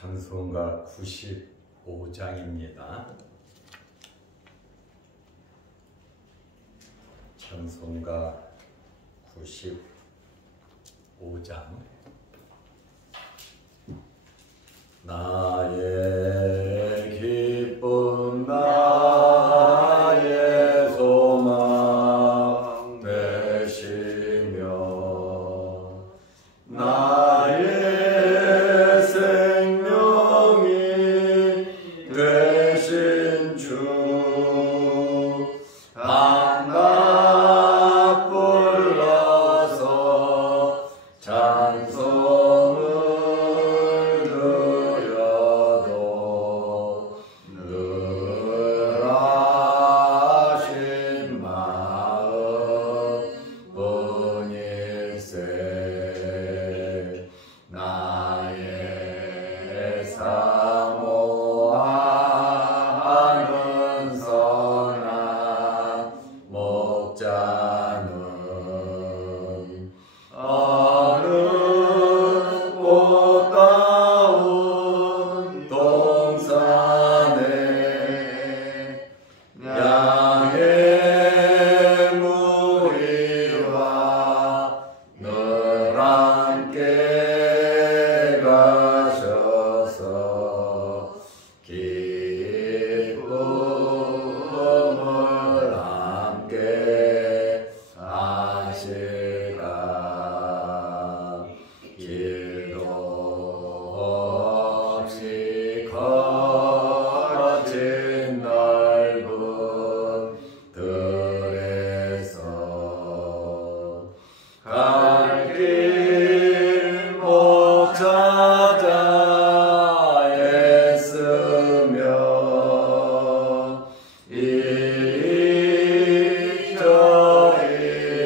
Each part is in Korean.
찬송가 95장입니다. 찬송가 95장. 나의 기쁨 나의 소망 되시며 나의 생명이 되신 주 한낱 불러서 찬송을 드려도 늘 하신 마음 뿐일세. 나의 사모하는 선한 목자는 어느 꽃다운 동산에 양의 무리와 늘 함께 가셔서 기쁨을 함께 하실까. 길도 없이 거친 넓은 들에서 갈 길 못 찾아 애쓰며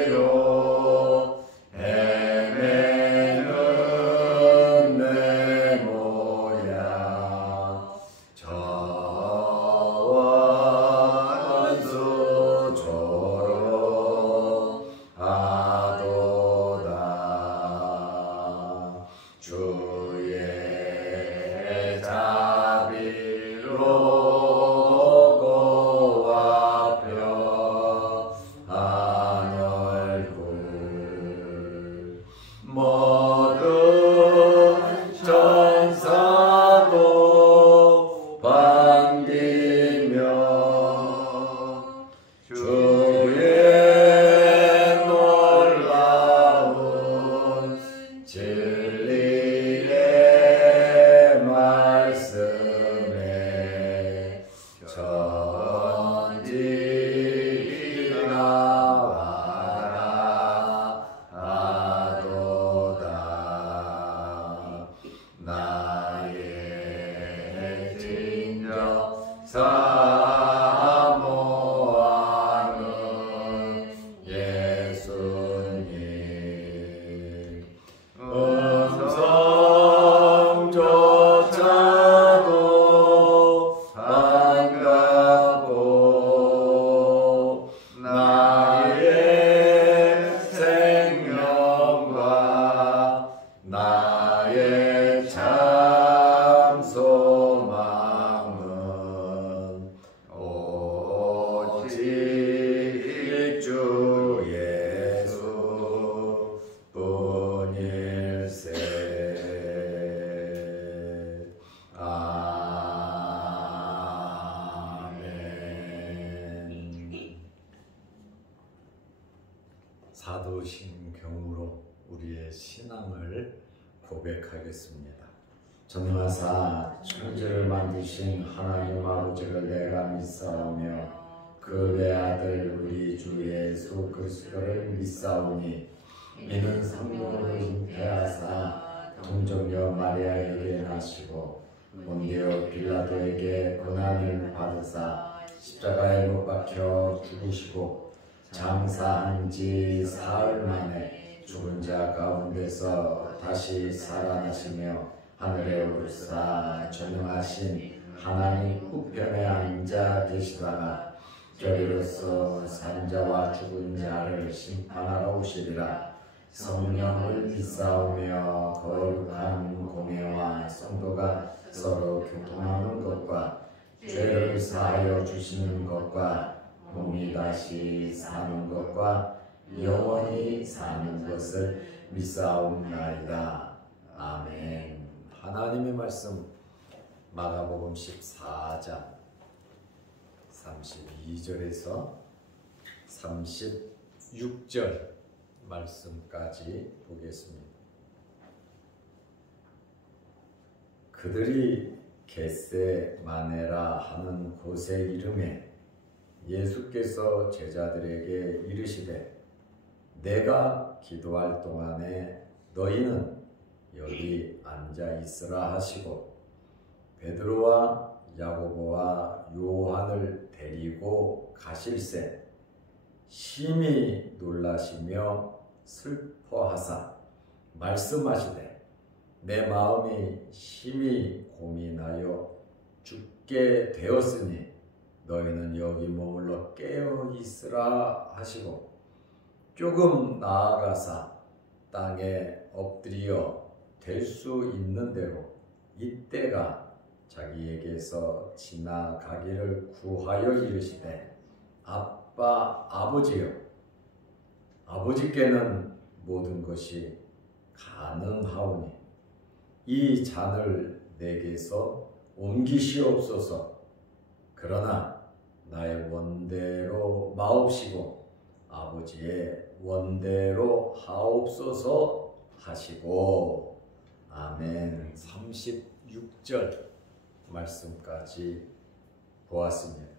이리저리로 헤매는 내 모양 저와 원수처럼 하도다. 주의 자비로 고와펴한 얼굴 모든 천사도 반기며 주의 놀라운 진리의 말씀에 전지 나와라 하도다. 나의 진정 사모하는 예수님 음성조차도 반갑고 나의 생명과 나의 참 소망은 오직 주 예수 뿐일세. 아멘. 사도신경으로 우리의 신앙을 고백하겠습니다. 전능하사 천지를 만드신 하나님 아버지를 내가 믿사오며 그 외아들 우리 주 예수 그리스도를 믿사오니 이는 성령으로 잉태하사 동정녀 마리아에게 나시고 본디오 빌라도에게 고난을 받으사 십자가에 못 박혀 죽으시고 장사한 지 사흘 만에 죽은 자 가운데서 다시 살아나시며 하늘에 오르사 전능하신 하나님 우편에 앉아 계시다가 저리로서 산자와 죽은 자를 심판하러 오시리라. 성령을 믿사오며 거룩한 공예와 성도가 서로 교통하는 것과 죄를 사하여 주시는 것과 몸이 다시 사는 것과 영원히 사는 것을 믿사옵나이다. 아멘. 하나님의 말씀 마가복음 14장 32절에서 36절 말씀까지 보겠습니다. 그들이 겟세마네라 하는 곳의 이름에 예수께서 제자들에게 이르시되 내가 기도할 동안에 너희는 여기 앉아 있으라 하시고 베드로와 야고보와 요한을 데리고 가실새 심히 놀라시며 슬퍼하사 말씀하시되 내 마음이 심히 고민하여 죽게 되었으니 너희는 여기 머물러 깨어 있으라 하시고 조금 나아가사 땅에 엎드려 될 수 있는 대로 이때가 자기에게서 지나가기를 구하여 이르시되 아빠 아버지여 아버지께는 모든 것이 가능하오니 이 잔을 내게서 옮기시옵소서. 그러나 나의 원대로 마옵시고 아버지의 원대로 하옵소서 하시고. 아멘. 36절 말씀까지 보았습니다.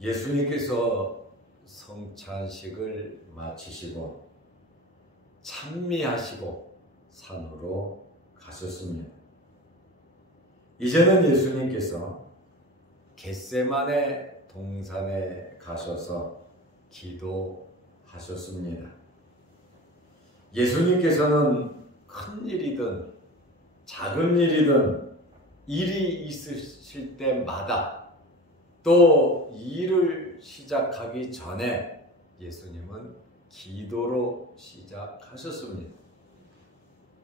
예수님께서 성찬식을 마치시고 찬미하시고 산으로 가셨습니다. 이제는 예수님께서 겟세마네 동산에 가셔서 기도하셨습니다. 예수님께서는 큰 일이든 작은 일이든 일이 있으실 때마다 또 일을 시작하기 전에 예수님은 기도로 시작하셨습니다.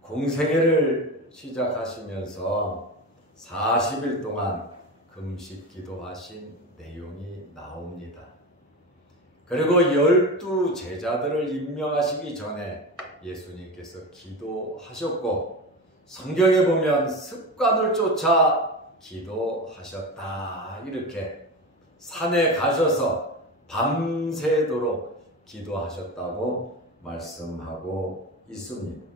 공생애를 시작하시면서 40일 동안 금식 기도하신 내용이 나옵니다. 그리고 12 제자들을 임명하시기 전에 예수님께서 기도하셨고 성경에 보면 습관을 쫓아 기도하셨다. 이렇게 산에 가셔서 밤새도록 기도하셨다고 말씀하고 있습니다.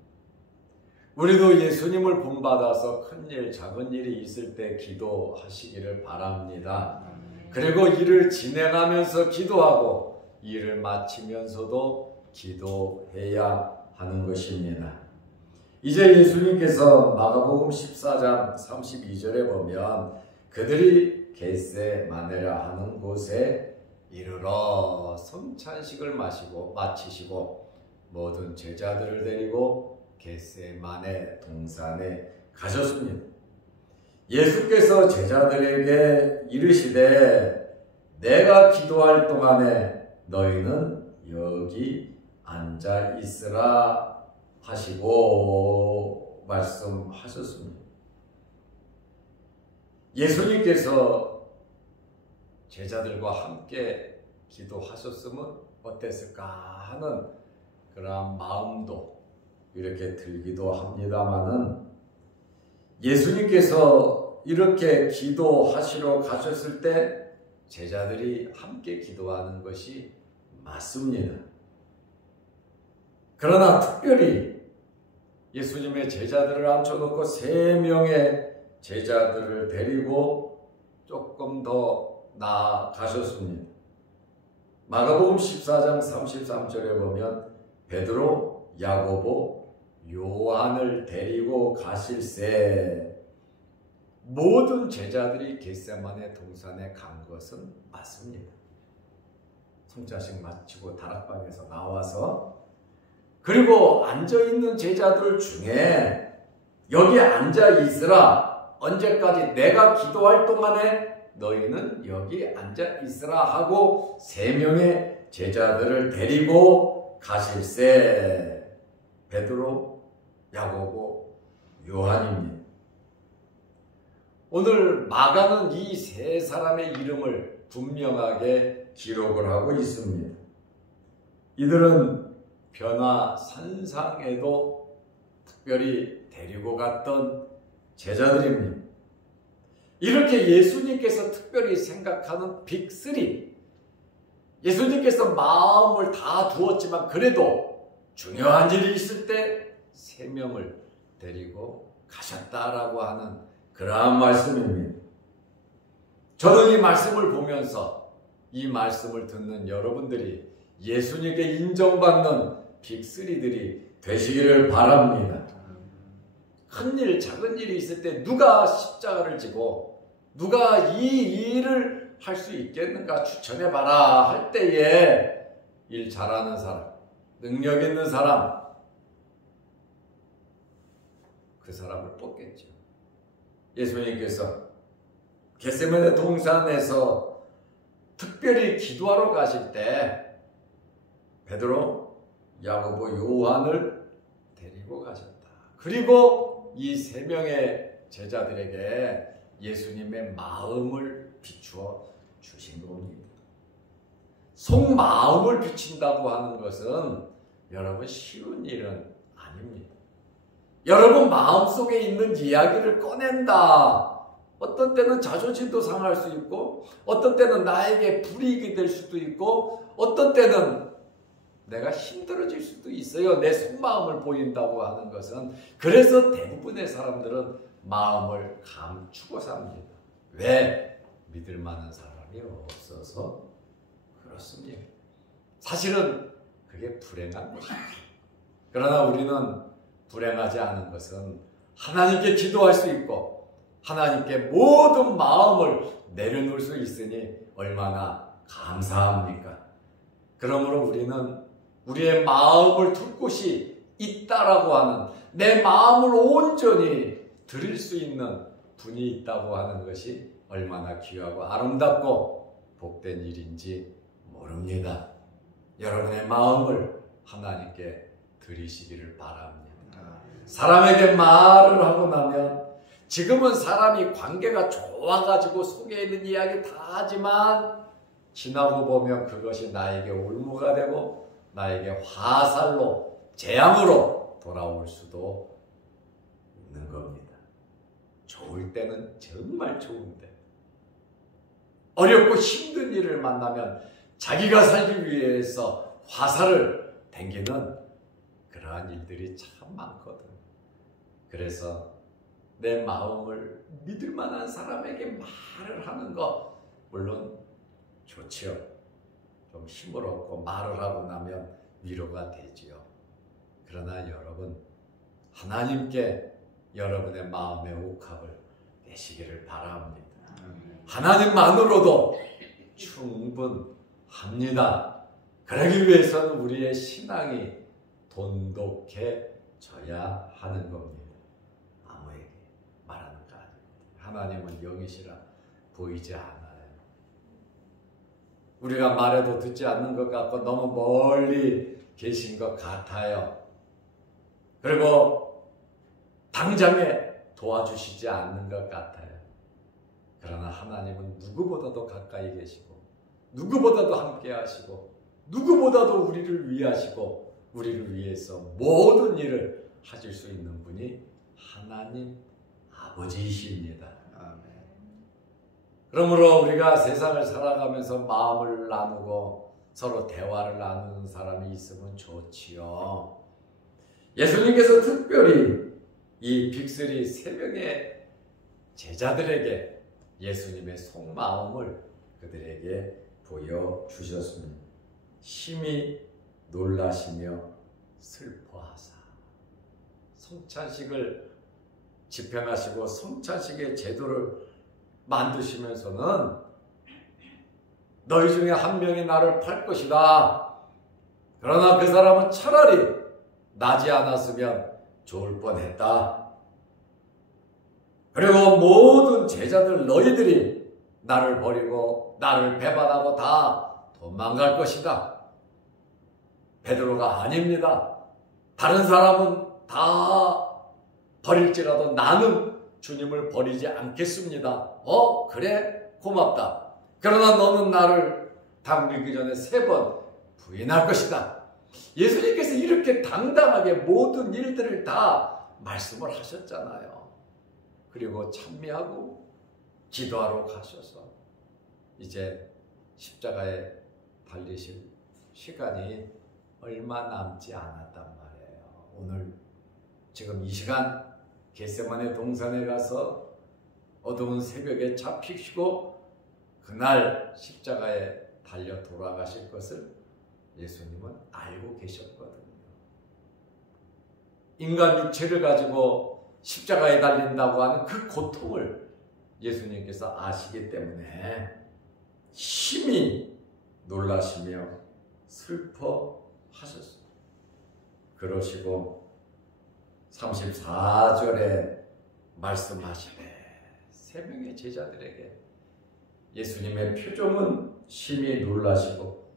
우리도 예수님을 본받아서 큰일 작은 일이 있을 때 기도하시기를 바랍니다. 그리고 일을 진행하면서 기도하고 일을 마치면서도 기도해야 하는 것입니다. 이제 예수님께서 마가복음 14장 32절에 보면 그들이 겟세마네라 하는 곳에 이르러 성찬식을 마치시고 모든 제자들을 데리고 겟세마네 동산에 가셨습니다. 예수께서 제자들에게 이르시되 내가 기도할 동안에 너희는 여기 앉아 있으라 하시고 말씀하셨습니다. 예수님께서 제자들과 함께 기도하셨으면 어땠을까 하는 그런 마음도 이렇게 들기도 합니다마는 예수님께서 이렇게 기도하시러 가셨을 때 제자들이 함께 기도하는 것이 맞습니다. 그러나 특별히 예수님의 제자들을 앉혀놓고 3명의 제자들을 데리고 조금 더 나아가셨습니다. 마가복음 14장 33절에 보면 베드로, 야고보, 요한을 데리고 가실새 모든 제자들이 겟세마네 동산에 간 것은 맞습니다. 성찬식 마치고 다락방에서 나와서 그리고 앉아있는 제자들 중에 여기 앉아 있으라, 언제까지 내가 기도할 동안에 너희는 여기 앉아 있으라 하고 3명의 제자들을 데리고 가실세 베드로, 야고보, 요한입니다. 오늘 마가는 이 세 사람의 이름을 분명하게 기록을 하고 있습니다. 이들은 변화산상에도 특별히 데리고 갔던 제자들입니다. 이렇게 예수님께서 특별히 생각하는 빅3, 예수님께서 마음을 다 두었지만 그래도 중요한 일이 있을 때 3명을 데리고 가셨다라고 하는 그러한 말씀입니다. 저는 이 말씀을 보면서 이 말씀을 듣는 여러분들이 예수님께 인정받는 빅3들이 되시기를 바랍니다. 큰 일, 작은 일이 있을 때 누가 십자가를 지고 누가 이 일을 할 수 있겠는가 추천해봐라 할 때에 일 잘하는 사람, 능력 있는 사람, 그 사람을 뽑겠죠. 예수님께서 겟세마네 동산에서 특별히 기도하러 가실 때 베드로, 야고보, 요한을 데리고 가셨다. 그리고 이 3명의 제자들에게 예수님의 마음을 비추어 주신 겁니다. 속마음을 비친다고 하는 것은 여러분 쉬운 일은 아닙니다. 여러분 마음속에 있는 이야기를 꺼낸다. 어떤 때는 자존심도 상할 수 있고 어떤 때는 나에게 불이익이 될 수도 있고 어떤 때는 내가 힘들어질 수도 있어요. 내 속마음을 보인다고 하는 것은. 그래서 대부분의 사람들은 마음을 감추고 삽니다. 왜? 믿을 만한 사람이 없어서 그렇습니다. 사실은 그게 불행한 것입니다. 그러나 우리는 불행하지 않은 것은 하나님께 기도할 수 있고 하나님께 모든 마음을 내려놓을 수 있으니 얼마나 감사합니까? 그러므로 우리는 우리의 마음을 둘 곳이 있다라고 하는, 내 마음을 온전히 드릴 수 있는 분이 있다고 하는 것이 얼마나 귀하고 아름답고 복된 일인지 모릅니다. 여러분의 마음을 하나님께 드리시기를 바랍니다. 사람에게 말을 하고 나면 지금은 사람이 관계가 좋아가지고 속에 있는 이야기 다 하지만 지나고 보면 그것이 나에게 올무가 되고 나에게 화살로 재앙으로 돌아올 수도 있는 겁니다. 좋을 때는 정말 좋은데 어렵고 힘든 일을 만나면 자기가 살기 위해서 화살을 당기는 그러한 일들이 참 많거든. 그래서 내 마음을 믿을 만한 사람에게 말을 하는 것 물론 좋지요. 좀 힘을 얻고 말을 하고 나면 위로가 되지요. 그러나 여러분 하나님께 여러분의 마음의 옥합을 내시기를 바랍니다. 하나님만으로도 충분합니다. 그러기 위해서는 우리의 신앙이 돈독해져야 하는 겁니다. 아무에게 말하는 거 아닙니다. 하나님은 영이시라 보이지 않아요. 우리가 말해도 듣지 않는 것 같고 너무 멀리 계신 것 같아요. 그리고 당장에 도와주시지 않는 것 같아요. 그러나 하나님은 누구보다도 가까이 계시고 누구보다도 함께 하시고 누구보다도 우리를 위하시고 우리를 위해서 모든 일을 하실 수 있는 분이 하나님 아버지이십니다. 아멘. 그러므로 우리가 세상을 살아가면서 마음을 나누고 서로 대화를 나누는 사람이 있으면 좋지요. 예수님께서 특별히 이 빅3 3명의 제자들에게 예수님의 속마음을 그들에게 보여주셨습니다. 심히 놀라시며 슬퍼하사 성찬식을 집행하시고 성찬식의 제도를 만드시면서는 너희 중에 한 명이 나를 팔 것이다. 그러나 그 사람은 차라리 나지 않았으면 좋을 뻔했다. 그리고 모든 제자들 너희들이 나를 버리고 나를 배반하고 다 도망갈 것이다. 베드로가 아닙니다. 다른 사람은 다 버릴지라도 나는 주님을 버리지 않겠습니다. 그래? 고맙다. 그러나 너는 나를 담그기 전에 3번 부인할 것이다. 예수님께서 이렇게 당당하게 모든 일들을 다 말씀을 하셨잖아요. 그리고 찬미하고 기도하러 가셔서 이제 십자가에 달리실 시간이 얼마 남지 않았단 말이에요. 오늘 지금 이 시간 겟세마네 동산에 가서 어두운 새벽에 잡히시고 그날 십자가에 달려 돌아가실 것을 예수님은 알고 계셨거든요. 인간 육체를 가지고 십자가에 달린다고 하는 그 고통을 예수님께서 아시기 때문에 심히 놀라시며 슬퍼하셨습니다. 그러시고 34절에 말씀하시되 3명의 제자들에게 예수님의 표정은 심히 놀라시고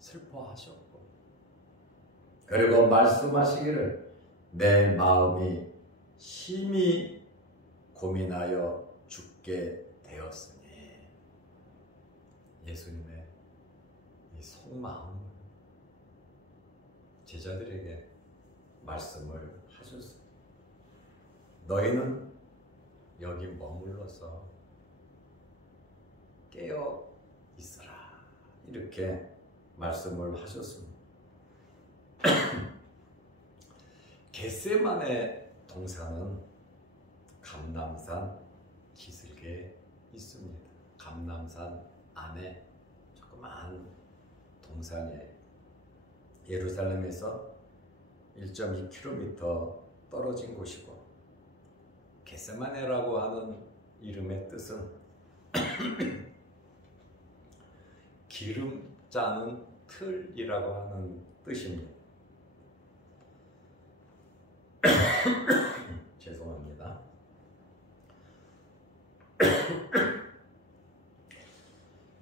슬퍼하셨고 그리고 말씀하시기를 내 마음이 심히 고민하여 죽게 되었으니 예수님의 이 속마음을 제자들에게 말씀을 하셨습니다. 너희는 여기 머물러서 깨어 있으라 이렇게 말씀을 하셨습니다. 겟세마네 동산은 감람산 기슭에 있습니다. 감람산 안에 조그마한 동산이에요. 예루살렘에서 1.2km 떨어진 곳이고 겟세마네라고 하는 이름의 뜻은 기름 짜는 틀이라고 하는 뜻입니다. 죄송합니다.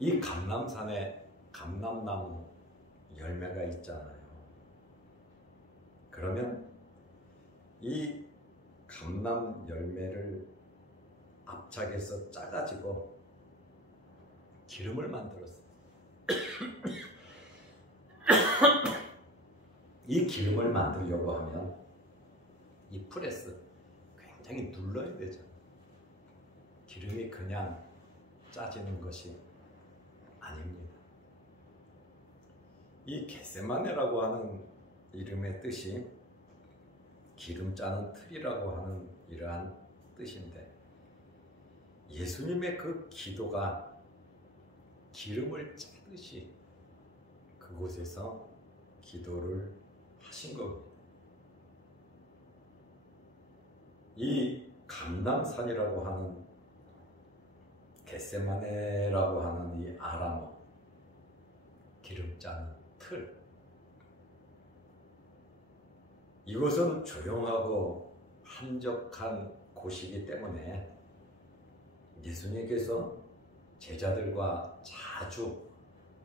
이 감람산에 감람나무 열매가 있잖아요. 그러면 이 감람 열매를 압착해서 짜가지고 기름을 만들었어요. 이 기름을 만들려고 하면 이 프레스 굉장히 눌러야 되잖아요. 기름이 그냥 짜지는 것이 아닙니다. 이 겟세마네라고 하는 이름의 뜻이 기름 짜는 틀이라고 하는 이러한 뜻인데 예수님의 그 기도가 기름을 짜듯이 그곳에서 기도를 하신 겁니다. 이 감람산이라고 하는 겟세마네라고 하는 이 아람어 기름 짜는 틀, 이곳은 조용하고 한적한 곳이기 때문에 예수님께서 제자들과 자주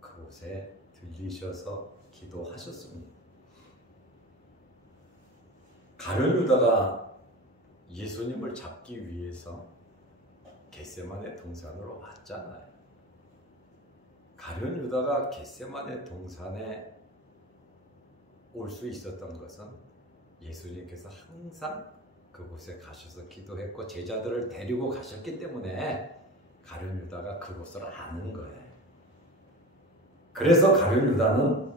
그곳에 들리셔서 기도하셨습니다. 가룟 유다가 예수님을 잡기 위해서 겟세마네 동산으로 왔잖아요. 가룟 유다가 겟세마네 동산에 올 수 있었던 것은 예수님께서 항상 그곳에 가셔서 기도했고 제자들을 데리고 가셨기 때문에 가룟 유다가 그곳을 아는 거예요. 그래서 가룟 유다는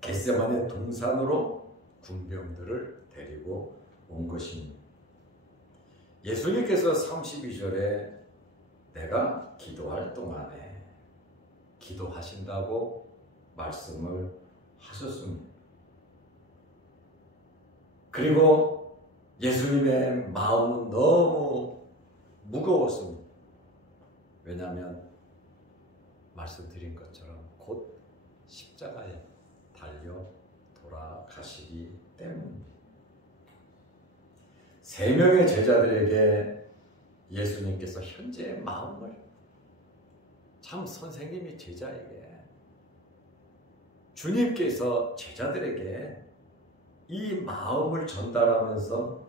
겟세마네 동산으로 군병들을 데리고 온 것입니다. 예수님께서 32절에 내가 기도할 동안에 기도하신다고 말씀을 하셨습니다. 그리고 예수님의 마음은 너무 무거웠습니다. 왜냐하면 말씀드린 것처럼 곧 십자가에 달려 돌아가시기 때문입니다. 3명의 제자들에게 예수님께서 현재의 마음을 참 선생님이 제자에게 주님께서 제자들에게 이 마음을 전달하면서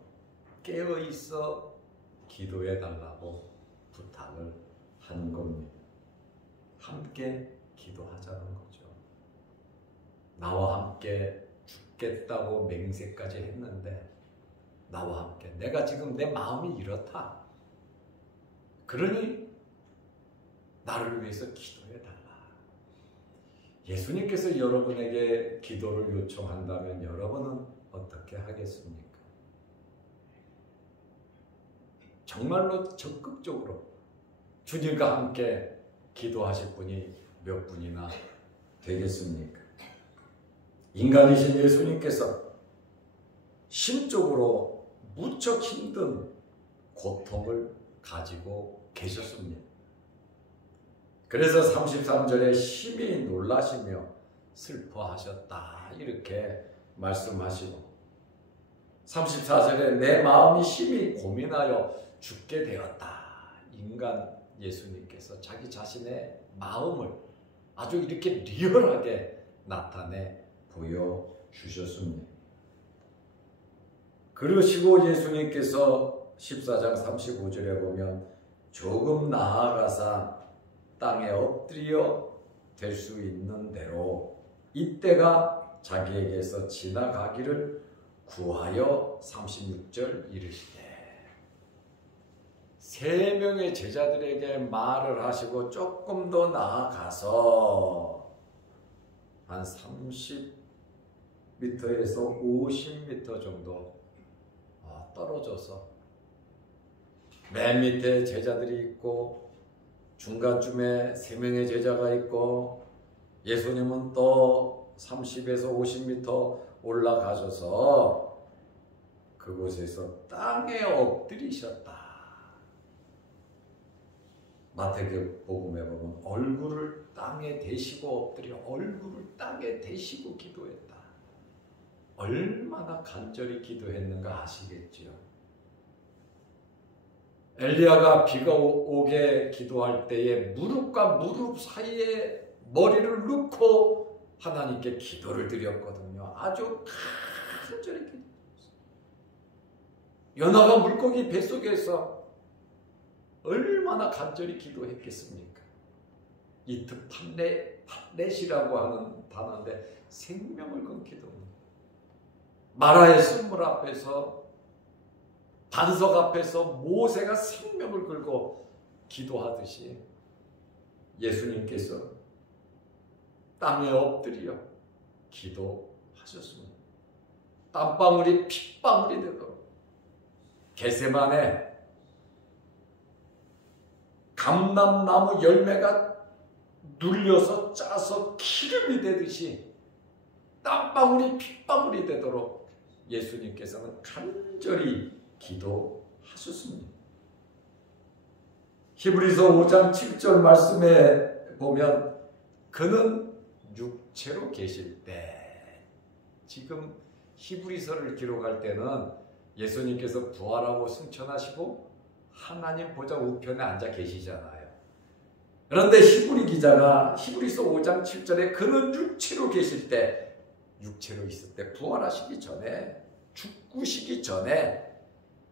깨어있어 기도해 달라고 부탁을 한 겁니다. 함께 기도하자는 거죠. 나와 함께 죽겠다고 맹세까지 했는데 나와 함께 내가 지금 내 마음이 이렇다. 그러니 나를 위해서 기도해 달라. 예수님께서 여러분에게 기도를 요청한다면 여러분은 어떻게 하겠습니까? 정말로 적극적으로 주님과 함께 기도하실 분이 몇 분이나 되겠습니까? 인간이신 예수님께서 심적으로 무척 힘든 고통을 가지고 계셨습니다. 그래서 33절에 심히 놀라시며 슬퍼하셨다 이렇게 말씀하시고 34절에 내 마음이 심히 고민하여 죽게 되었다. 인간 예수님께서 자기 자신의 마음을 아주 이렇게 리얼하게 나타내 보여주셨습니다. 그러시고 예수님께서 14장 35절에 보면 조금 나아가사 땅에 엎드려 될 수 있는 대로 이때가 자기에게서 지나가기를 구하여 36절 이르시되 세 명의 제자들에게 말을 하시고 조금 더 나아가서 한 30m에서 50m 정도 떨어져서 맨 밑에 제자들이 있고 중간쯤에 세 명의 제자가 있고 예수님은 또 30에서 50m 올라가셔서 그곳에서 땅에 엎드리셨다. 마태복음에 보면 얼굴을 땅에 대시고 엎드려 얼굴을 땅에 대시고 기도했다. 얼마나 간절히 기도했는가 아시겠지요? 엘리야가 비가 오게 기도할 때에 무릎과 무릎 사이에 머리를 넣고 하나님께 기도를 드렸거든요. 아주 간절히 기도했어요. 요나가 물고기 뱃속에서 얼마나 간절히 기도했겠습니까? 이트 판넷이라고 하는 단어인데 생명을 건 기도입니다. 마라의 쓴물 앞에서 반석 앞에서 모세가 생명을 걸고 기도하듯이 예수님께서 땅에 엎드려 기도하셨습니다. 땀방울이 핏방울이 되도록 겟세마네 감람나무 열매가 눌려서 짜서 기름이 되듯이 땀방울이 핏방울이 되도록 예수님께서는 간절히 기도하셨습니다. 히브리서 5장 7절 말씀에 보면 그는 육체로 계실 때 지금 히브리서를 기록할 때는 예수님께서 부활하고 승천하시고 하나님 보좌 우편에 앉아 계시잖아요. 그런데 히브리 기자가 히브리서 5장 7절에 그는 육체로 계실 때 육체로 있을 때 부활하시기 전에 죽으시기 전에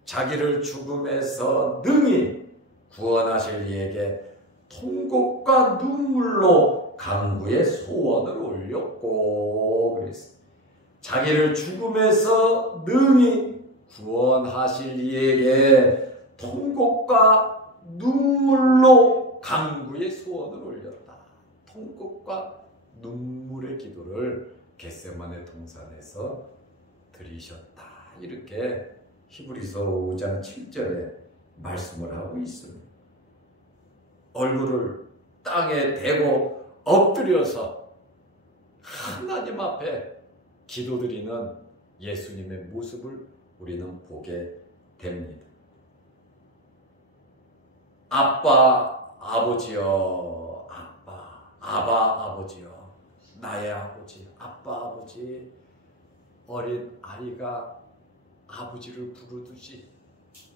자기를 죽음에서 능히 구원하실 이에게 통곡과 눈물로 간구의 소원을 올렸고 그랬어요. 자기를 죽음에서 능히 구원하실 이에게 통곡과 눈물로 간구의 소원을 올렸다. 통곡과 눈물의 기도를 겟세마네 동산에서 드리셨다. 이렇게 히브리서 5장 7절에 말씀을 하고 있습니다. 얼굴을 땅에 대고 엎드려서 하나님 앞에 기도드리는 예수님의 모습을 우리는 보게 됩니다. 아빠, 아버지여, 아바, 아버지여, 나의 아버지, 아빠, 아버지, 어린 아이가 아버지를 부르듯이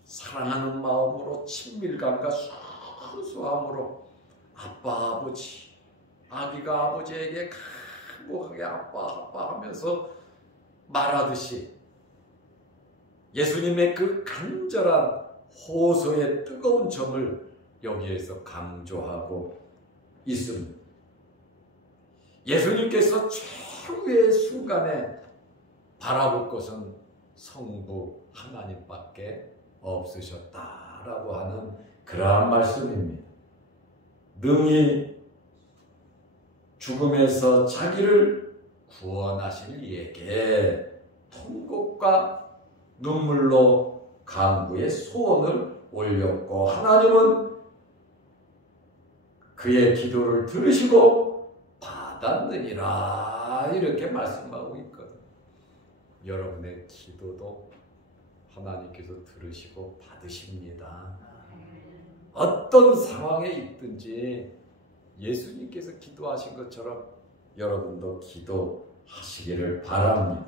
사랑하는 마음으로 친밀감과 순수함으로 아빠, 아버지, 아기가 아버지에게 행복하게 아빠 하면서 말하듯이 예수님의 그 간절한 호소의 뜨거운 점을 여기에서 강조하고 있습니다. 예수님께서 최후의 순간에 바라볼 것은 성부 하나님밖에 없으셨다라고 하는 그러한 말씀입니다. 능히 죽음에서 자기를 구원하실 이에게 통곡과 눈물로 간구의 소원을 올렸고 하나님은 그의 기도를 들으시고 받았느니라 이렇게 말씀하고 있거든요. 여러분의 기도도 하나님께서 들으시고 받으십니다. 어떤 상황에 있든지 예수님께서 기도하신 것처럼 여러분도 기도하시기를 바랍니다.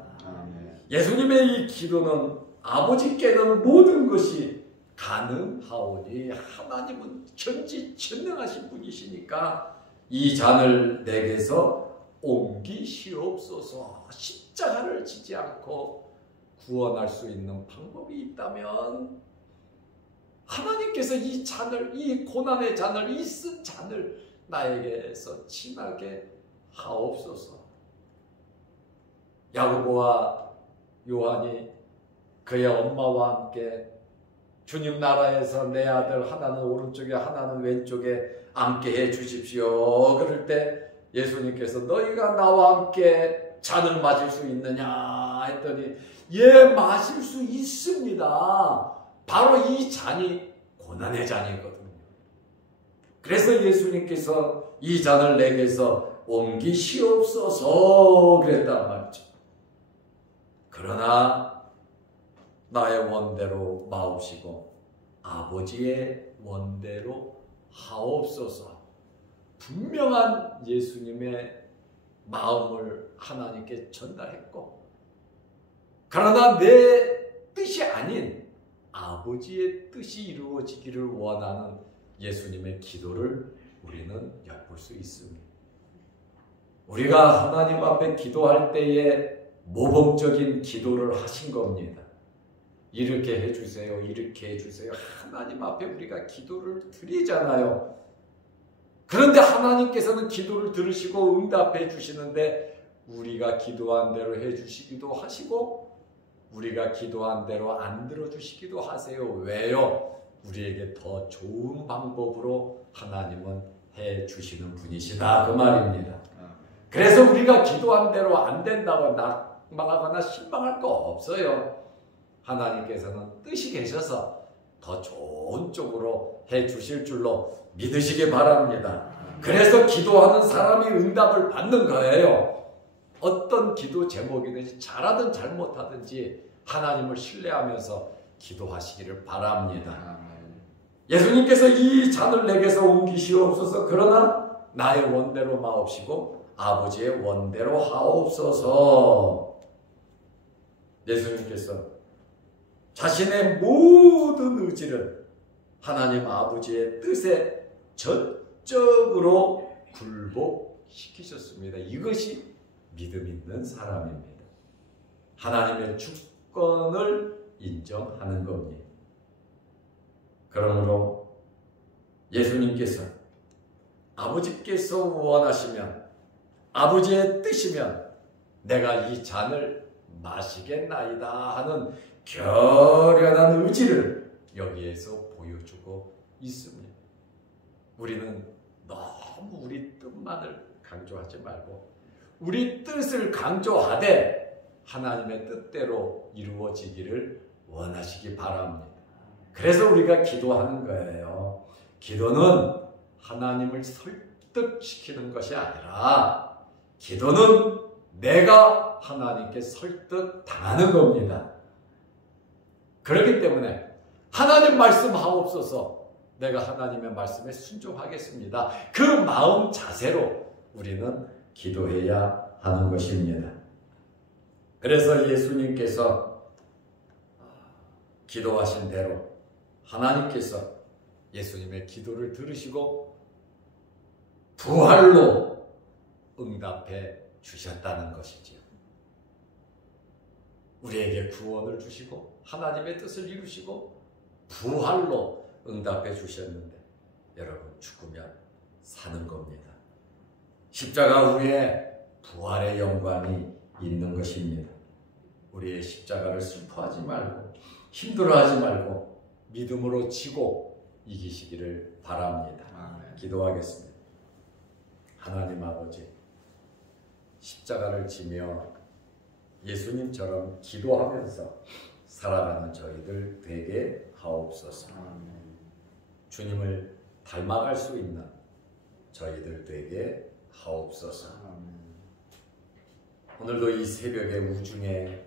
예수님의 이 기도는 아버지께는 모든 것이 가능하오니 하나님은 전지전능하신 분이시니까 이 잔을 내게서 옮기시옵소서. 십자가를 지지 않고 구원할 수 있는 방법이 있다면 하나님께서 이 잔을, 이 고난의 잔을, 이 쓴 잔을 나에게서 지나게 하옵소서. 야고보와 요한이 그의 엄마와 함께 주님 나라에서 내 아들 하나는 오른쪽에 하나는 왼쪽에 앉게 해 주십시오. 그럴 때 예수님께서 너희가 나와 함께 잔을 마실 수 있느냐 했더니 예, 마실 수 있습니다. 바로 이 잔이 고난의 잔이거든요. 그래서 예수님께서 이 잔을 내게서 옮기시옵소서 그랬단 말이죠. 그러나 나의 원대로 마옵시고 아버지의 원대로 하옵소서. 분명한 예수님의 마음을 하나님께 전달했고, 그러나 내 뜻이 아닌 아버지의 뜻이 이루어지기를 원하는 예수님의 기도를 우리는 엿볼 수 있습니다. 우리가 하나님 앞에 기도할 때에 모범적인 기도를 하신 겁니다. 이렇게 해주세요, 이렇게 해주세요. 하나님 앞에 우리가 기도를 드리잖아요. 그런데 하나님께서는 기도를 들으시고 응답해 주시는데 우리가 기도한 대로 해주시기도 하시고 우리가 기도한 대로 안 들어주시기도 하세요. 왜요? 우리에게 더 좋은 방법으로 하나님은 해주시는 분이시다 그 말입니다. 그래서 우리가 기도한 대로 안 된다고 낙망하거나 실망할 거 없어요. 하나님께서는 뜻이 계셔서 더 좋은 쪽으로 해주실 줄로 믿으시기 바랍니다. 그래서 기도하는 사람이 응답을 받는 거예요. 어떤 기도 제목이든지 잘하든 잘못하든지 하나님을 신뢰하면서 기도하시기를 바랍니다. 예수님께서 이 잔을 내게서 옮기시옵소서. 그러나 나의 원대로 마옵시고 아버지의 원대로 하옵소서. 예수님께서 자신의 모든 의지를 하나님 아버지의 뜻에 전적으로 굴복시키셨습니다. 이것이 믿음 있는 사람입니다. 하나님의 주권을 인정하는 겁니다. 그러므로 예수님께서 아버지께서 원하시면 아버지의 뜻이면 내가 이 잔을 마시겠나이다 하는 결연한 의지를 여기에서 보여주고 있습니다. 우리는 너무 우리 뜻만을 강조하지 말고 우리 뜻을 강조하되 하나님의 뜻대로 이루어지기를 원하시기 바랍니다. 그래서 우리가 기도하는 거예요. 기도는 하나님을 설득시키는 것이 아니라 기도는 내가 하나님께 설득당하는 겁니다. 그렇기 때문에 하나님 말씀하옵소서. 내가 하나님의 말씀에 순종하겠습니다. 그 마음 자세로 우리는 기도해야 하는 것입니다. 그래서 예수님께서 기도하신 대로 하나님께서 예수님의 기도를 들으시고 부활로 응답해 주셨다는 것이지요. 우리에게 구원을 주시고 하나님의 뜻을 이루시고 부활로 응답해 주셨는데 여러분, 죽으면 사는 겁니다. 십자가 후에 부활의 영광이 있는 것입니다. 우리의 십자가를 슬퍼하지 말고 힘들어하지 말고 믿음으로 지고 이기시기를 바랍니다. 기도하겠습니다. 하나님 아버지, 십자가를 지며 예수님처럼 기도하면서 살아가는 저희들 되게 하옵소서. 주님을 닮아갈 수 있는 저희들 되게 하옵소서. 오늘도 이 새벽의 우중에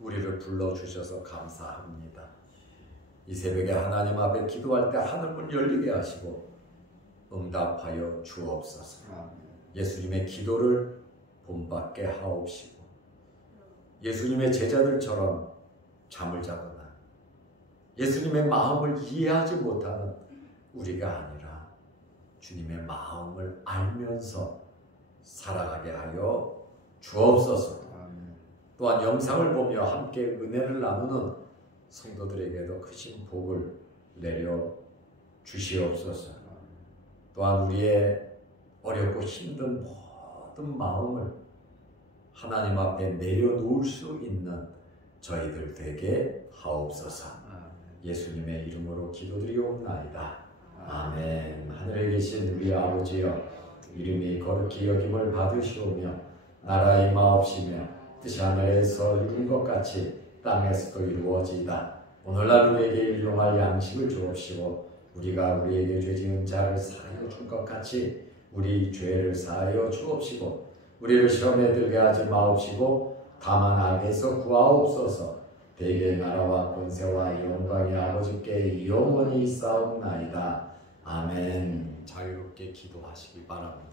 우리를 불러주셔서 감사합니다. 이 새벽에 하나님 앞에 기도할 때 하늘문 열리게 하시고 응답하여 주옵소서. 예수님의 기도를 본받게 하옵시고 예수님의 제자들처럼 잠을 자거나 예수님의 마음을 이해하지 못하는 우리가 아니라 주님의 마음을 알면서 살아가게 하여 주옵소서. 또한 영상을 보며 함께 은혜를 나누는 성도들에게도 크신 복을 내려 주시옵소서. 또한 우리의 어렵고 힘든 모든 마음을 하나님 앞에 내려놓을 수 있는 저희들 되게 하옵소서. 예수님의 이름으로 기도드리옵나이다. 아멘. 하늘에 계신 우리 아버지여, 이름이 거룩히 여김을 받으시오며 나라의 임하옵시며 뜻이 하늘에서 이룬 것 같이 땅에서도 이루어지이다. 오늘날 우리에게 일용할 양식을 주옵시고 우리가 우리에게 죄 지은 자를 사하여 준 것 같이 우리 죄를 사하여 주옵시고 우리를 시험에 들게 하지 마옵시고 다만 악에서 구하옵소서. 대개의 나라와 권세와 영광이 아버지께 영원히 있사옵나이다. 아멘. 자유롭게 기도하시기 바랍니다.